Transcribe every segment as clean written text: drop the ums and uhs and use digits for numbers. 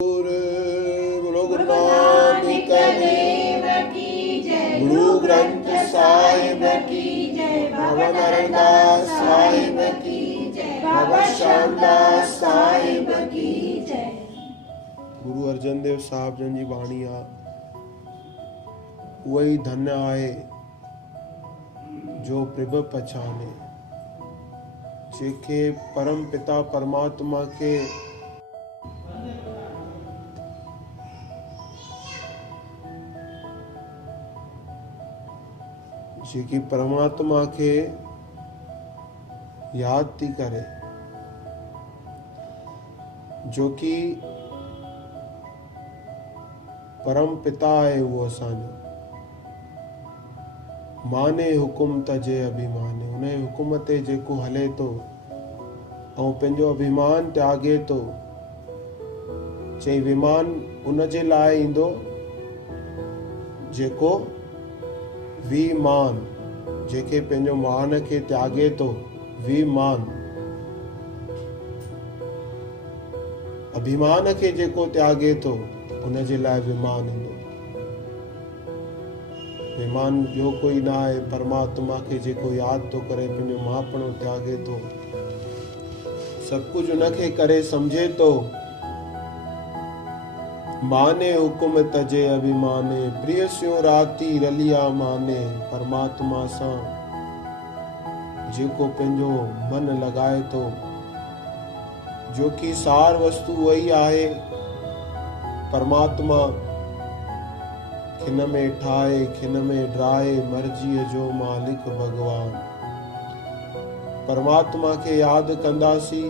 बोलो गुरु नानक देव की जय। गुरु ग्रंथ साहिब की जय। बाबा नारायणदास साहिब की जय। बाबा श्यामदास साहिब की जय। गुरु अर्जन देव साहिब जन जी बाणी आ वही धन्य आए जो प्रभ पछाने, जेके परम पिता परमात्मा के जेकी परमात्मा के याद थी करे, जो कि परम पिता है वो असांजो, माने हुकुम तजे अभिमाने, उन हुकुम ते जेको हले तो ऐं पंहिंजो अभिमान त्यागे तो, चई विमान उन जे लाइ ईंदो जेको विमान, जेके पंहिंजो मान खे त्यागे तो, विमान अभिमान खे जेको त्यागे तो उन जे लाइ विमान ईंदो। विमान ॿियो कोई ना आहे, परमात्मा खे जेको यादि तो करे, पंहिंजो मापणो त्यागे तो, सभु कुझु उनखे करे सम्झे तो, माने हुकुम तजे अभिमाने, प्रिय स्यो राती रलिया माने, परमात्मा सां जेको पंहिंजो मन लॻाए तो, जो कि सार वस्तु वही आहे, परमात्मा खिन में ठाहे खिन में ड्राए, मर्जीअ जो मालिक भगवान। परमात्मा खे यादि कंदासीं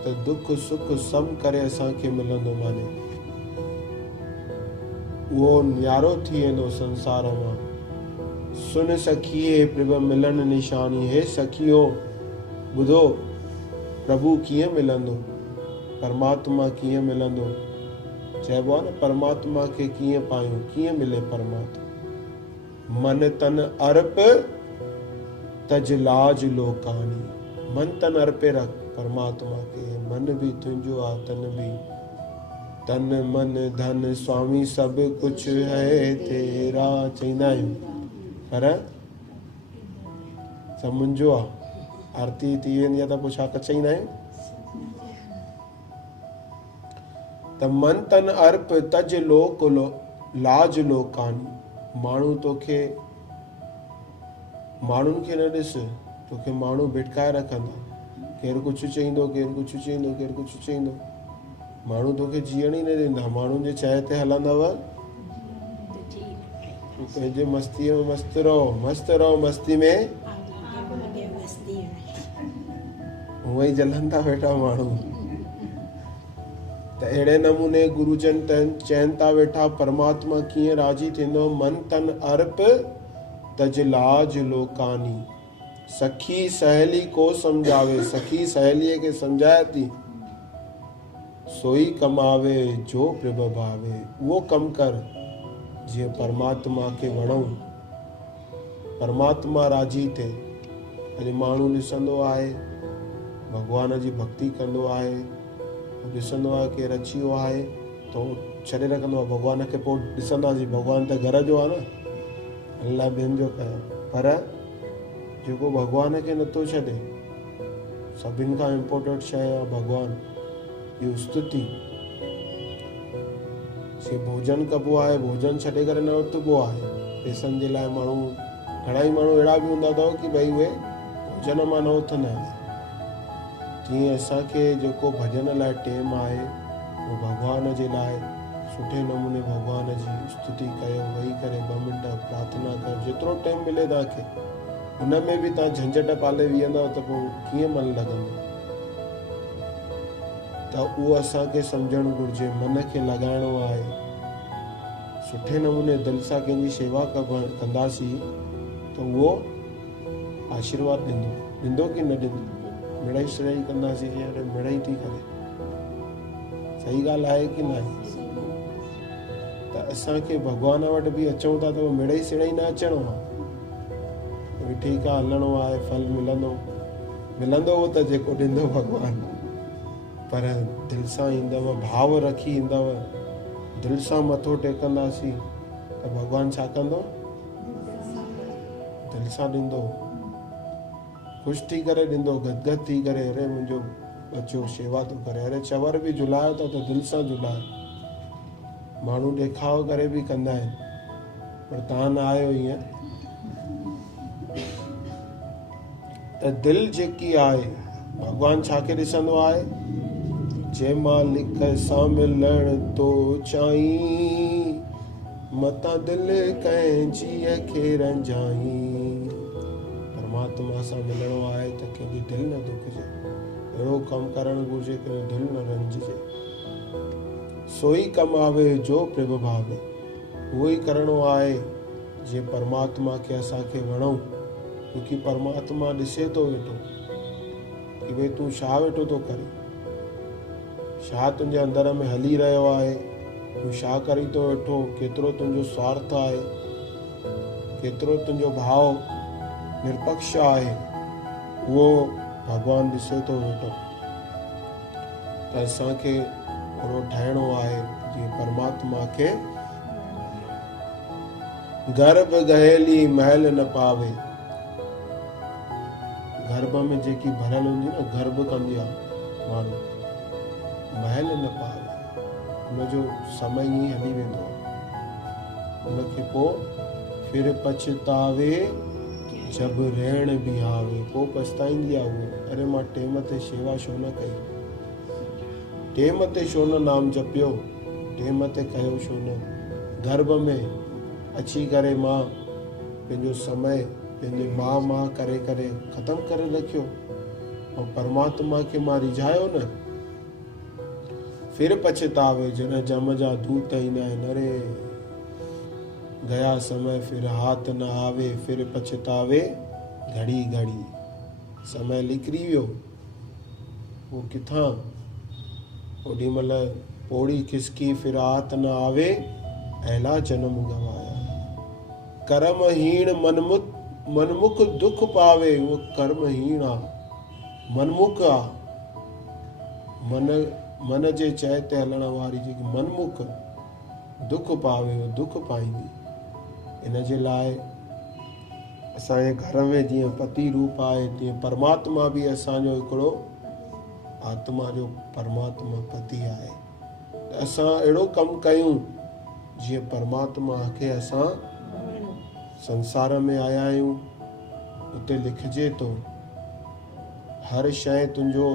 त दुख सुख सभु करे असांखे मिलंदो, माने उहो न्यारो थी वेंदो संसार मां। सुन सखिए प्रभु मिलन निशानी, हे सखियो ॿुधो प्रभु कीअं मिलंदो, परमात्मा कीअं मिलंदो। चइबो आहे न परमात्मा खे कीअं पायूं, कीअं मिले परमात्मा। मन तन अर्प तज लाज लोकानी, मन तन अर्पे रख परमात्मा के, मन भी तुंहिंजो आहे तन भी, तन मन धन स्वामी सब कुछ है तेरा चईंदा आहियूं, पर सभु मुंहिंजो आहे। आरती थी वेंदी आहे त पोइ छा चईंदा आहियूं, त मन तन अर्प तज लोक लाज लोकानी। माण्हू तोखे माण्हुनि खे न ॾिस, तोखे माण्हू भिटकाए रखंदा, केरु कुझु चईंदो, केरु कुझु चईंदो, केरु कुझु चईंदो, माण्हू तोखे जीअण ई न ॾींदा। माण्हुनि जे चए ते हलंदव, पंहिंजे मस्तीअ में मस्तु रहो, मस्तु रहो, मस्ती में हूअं ई जलनि था वेठा माण्हू। त अहिड़े नमूने गुरुजन चइनि था वेठा परमात्मा कीअं राजी थींदो। मन तन अर्प तज लाज लोकानी, सखी सहेली को समझावे, सखी सहेलीअ खे सम्झाए थी, सोई कमावे जो प्रभ भावे। उहो कमु कर जीअं परमात्मा खे वणूं, परमात्मा राजी थिए। अॼु माण्हू ॾिसंदो आहे भॻवान जी भक्ति कंदो आहे, ॾिसंदो आहे केरु अची वियो आहे त उहो छॾे रखंदो आहे भॻवान खे, पोइ ॾिसंदासीं भॻवान त घर जो आहे न, अलाह ॿियनि जो कयो। पर जेको भॻवान खे नथो छॾे, सभिनि खां इम्पोर्टेंट शइ आहे भॻवान, इहो स्तुति। से भोजन कबो आहे, भोजन छॾे करे न उथबो आहे पैसनि जे लाइ। माण्हू घणाई माण्हू अहिड़ा बि हूंदा अथव कि भई उहे भोजन मां न उथंदा आहिनि। तीअं असांखे जेको भॼन लाइ टाइम आहे उहो भॻवान जे लाइ सुठे नमूने भॻवान जी स्तुति कयो, वेही करे 2 मिंट प्रार्थना कयो, जेतिरो टाइम मिले तव्हांखे। हुन में बि तव्हां झंझट पाले बीहंदव त पोइ कीअं मन लॻंदो। त उहो असांखे सम्झणु घुरिजे, मन खे लॻाइणो आहे। सुठे नमूने दिलि सां कंहिंजी शेवा कंदासीं त उहो आशीर्वाद ॾींदो कि न ॾींदो। मिड़ई सिड़ई कंदासीं जीअं मिड़ई थी करे, सही ॻाल्हि आहे कि न आहे। त असांखे भॻवान वटि बि अचूं था त मिड़ई सिड़ई न अचणो आहे। ठीकु आहे, हलणो आहे, फल मिलंदो उहो त जेको ॾींदो भॻवानु। पर दिल सां ईंदव, भाव रखी ईंदव, दिल सां मथो टेकंदासीं त भॻवानु छा कंदो? दिल सां ॾींदो, ख़ुशि थी करे ॾींदो, गदगद थी करे, अरे मुंहिंजो बच्चो शेवा थो करे। अरे चवर बि झुलायो था त दिल सां झुलायो। माण्हू ॾेखाव करे बि कंदा आहिनि, पर तव्हां न आहियो ईअं। त दिलि जेकी आहे, भॻवानु छा खे ॾिसंदो आहे? जंहिं मालिक सां मिलण तो चाहीं, मतां दिलि कंहिंजीअ खे रंजाहीं। परमात्मा सां मिलणो आहे त कंहिंजी दिलि न दुखिजे, अहिड़ो कमु करणु घुरिजे कि दिलि न रंजिजे। सोई कमु आवे जो प्रभ भावे, उहो ई करिणो आहे जीअं परमात्मा खे असांखे वणूं। क्योंकि परमात्मा ॾिसे थो वेठो कि भई तूं छा वेठो थो करे, छा तुंहिंजे अंदर में हली रहियो आहे, तूं छा करी थो वेठो, केतिरो तुंहिंजो स्वार्थ आहे, केतिरो तुंहिंजो भाव निरपक्ष आहे, उहो भॻवानु ॾिसे थो वेठो। त असांखे अहिड़ो ठाहिणो आहे जीअं परमात्मा खे गर्भ गहेली महल न पावे। गर्भ में जेकी भरियल हूंदी न, गर्भ कंदी आहे माण्हू, महल न पावे, हुनजो समय ई हली वेंदो आहे। हुनखे पोइ फिर पछतावे जब रहण बि आवे, पोइ पछताईंदी आहे उहो, अरे मां टेम ते शेवा छो न कई, टेम ते छो न नाम जपियो, टेम ते कयो छो न। गर्भ में अची करे मां पंहिंजो समय पंहिंजे मां करे करे ख़तमु करे रखियो, ऐं परमात्मा खे मां रिझायो न। फिर पछतावे जॾहिं जम जा दूत ईंदा आहिनि, अरे गया समय फिर हाथ न आवे, फिर पछतावे घड़ी घड़ी। समय निकिरी वियो, वो किथां ओॾी महिल पोड़ी खिसकी, फिर हाथ न आवे, अहिला जन्म गवाया। कर्महीन मनमुख दुख पावे, वो कर्महीन आहे, मनमुख आहे। मन जे चए ते हलण वारी जेकी मनमुख दुख पावे, वो दुख पाईंदी। इन जे लाइ असांजे घर में जीअं पति रूप आहे, तीअं परमात्मा बि असांजो हिकिड़ो आत्मा जो परमात्मा पति आहे। त असां अहिड़ो कमु कयूं जीअं परमात्मा खे असां संसार में आया आहियूं। उते लिखिजे थो, हर शइ तुंहिंजो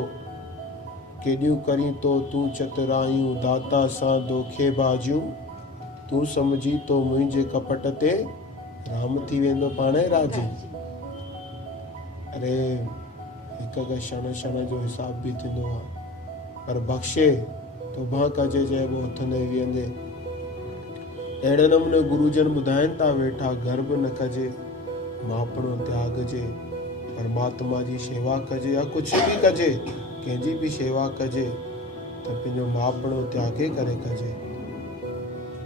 केॾियूं करी तो तूं चतुरायूं, दाता सां दोखे बाजियूं, तूं सम्झी तो मुंहिंजे कपट ते राम थी वेंदो पाणे राजी। अरे हिकु क्षण जो हिसाब बि थींदो आहे, पर बख़्शे तो भां कजे चइबो उथंदे विहंदे। अहिड़े नमूने गुरुजन ॿुधाइनि था वेठा, गर्भ न कजे, मापणो त्यागजे, परमात्मा जी शेवा कजे या कुझु बि कजे, कंहिंजी बि शेवा कजे त पंहिंजो मापणो त्यागे करे कजे।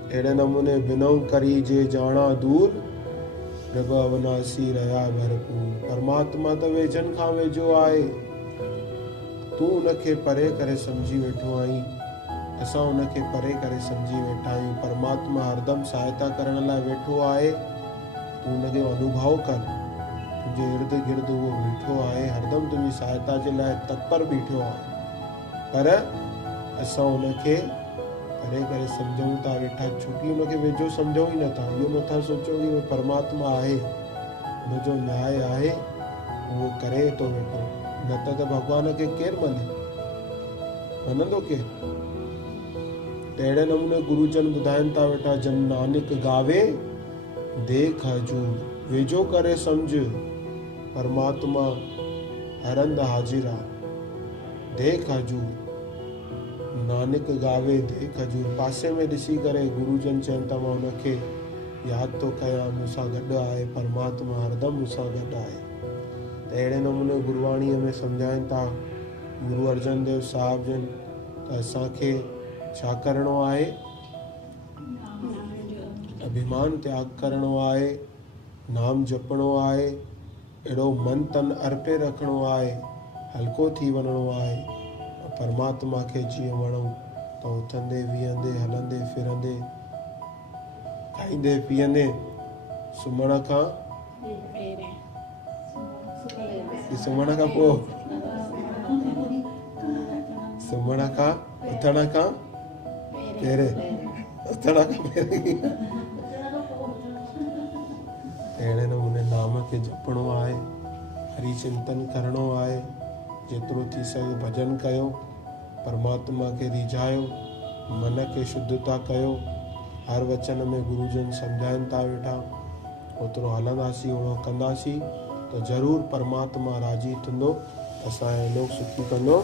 अहिड़े नमूने बिनऊ करी जे जाणा दूर, प्रभ अविनाशी रहिया भरपूर। परमात्मा त वेझनि खां वेझो आहे, तूं उनखे परे करे सम्झी वेठो आहीं, असां उनखे परे करे सम्झी वेठा आहियूं। परमात्मा हरदम सहायता करण लाइ वेठो आहे, तूं उनखे अनुभव कर। तुंहिंजे इर्द गिर्द उहो बीठो आहे, हरदम तुंहिंजी सहायता जे लाइ तत्पर बीठो आहे, पर असां उनखे परे करे सम्झूं था वेठा, छोकी उनखे वेझो सम्झूं ई नथा। इहो नथा सोचो कि उहो परमात्मा आहे, उनजो न्याय आहे, उहो करे थो वेठो, न त भॻवान खे केरु मञे, मञंदो केरु। अहिड़े नमूने गुरुजन ॿुधाइनि था वेठा, जन नानक गावे देख हजूर, वेझो करे सम्झ, परमात्मा हरंद हाजिर आहे, देख हजूर। नानक गावे देख हजूर, पासे में ॾिसी करे गुरुजन चवनि था मां हुनखे यादि थो कयां, मूंसां गॾु आहे, परमात्मा हरदम मूंसां गॾु आहे। त अहिड़े नमूने गुरुवाणीअ में सम्झाइनि था गुरु अर्जन देव साहिब जन, त असांखे छा करिणो आहे? अभिमान त्याग करिणो आहे, नाम जपणो आहे, अहिड़ो मन तन अर्पे रखिणो आहे, हल्को थी वञिणो आहे, परमात्मा खे जीअं वणूं त उथंदे विहंदे हलंदे फिरंदे खाईंदे पीअंदे सुम्हण खां पोइ सुम्हण खां उथण खां पहिरें अहिड़े नमूने नाम खे जपणो आहे, हरि चिंतन करणो आहे, जेतिरो थी सघे भॼन कयो, परमात्मा खे रिझायो, मन खे शुद्धता कयो। हर वचन में गुरुजन सम्झाइनि था वेठा, ओतिरो हलंदासीं ओड़ो कंदासीं त ज़रूरु परमात्मा राज़ी थींदो, असांजो लोक सुखी कंदो।